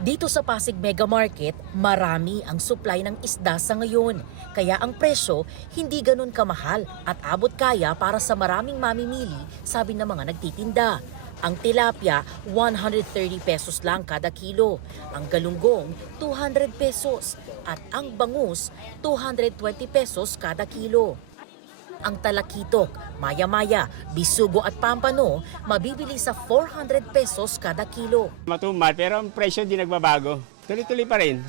Dito sa Pasig Mega Market, marami ang supply ng isda sa ngayon. Kaya ang presyo hindi ganun kamahal at abot kaya para sa maraming mamimili, sabi ng mga nagtitinda. Ang tilapia, 130 pesos lang kada kilo. Ang galunggong, 200 pesos. At ang bangus, 220 pesos kada kilo. Ang talakitok, maya-maya, bisugo at pampano, mabibili sa 400 pesos kada kilo. Matumal pero ang presyo di nagbabago. Tuloy-tuloy pa rin.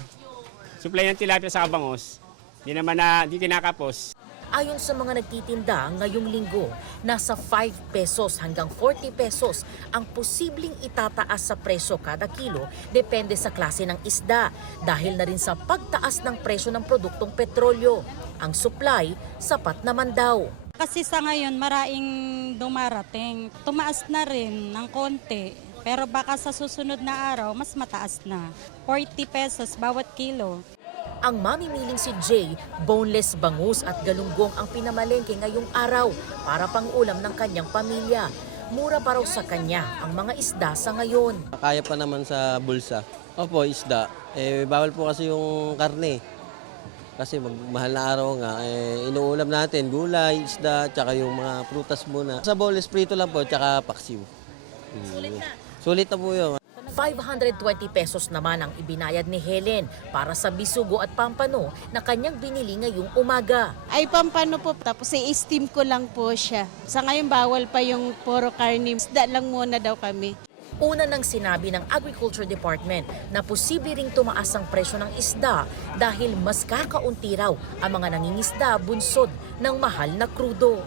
Supply ng tilapia sa bangus. Di kinakapos. Ayon sa mga nagtitinda ngayong linggo, nasa 5 pesos hanggang 40 pesos ang posibleng itataas sa presyo kada kilo depende sa klase ng isda dahil na rin sa pagtaas ng presyo ng produktong petrolyo. Ang supply, sapat naman daw. Kasi sa ngayon maraming dumarating. Tumaas na rin ng konti. Pero baka sa susunod na araw, mas mataas na. 40 pesos bawat kilo. Ang mamimiling si Jay, boneless bangus at galunggong ang pinamalengke ngayong araw para pang-ulam ng kanyang pamilya. Mura pa raw sa kanya ang mga isda sa ngayon. Kaya pa naman sa bulsa. Opo, isda. Bawal po kasi yung karne. Kasi mahal na araw nga, inuulam natin gulay, isda, tsaka yung mga prutas muna. Sa boneless prito lang po, tsaka paksiw. Sulit na? Sulit na po yun. 520 pesos naman ang ibinayad ni Helen para sa bisugo at pampano na kanyang binili ngayong umaga. Ay pampano po, tapos i-steam ko lang po siya. Sa ngayon bawal pa yung puro karne, isda lang muna daw kami. Una nang sinabi ng Agriculture Department na posible ring tumaas ang presyo ng isda dahil mas kakaunti raw ang mga nangingisda bunsod ng mahal na krudo.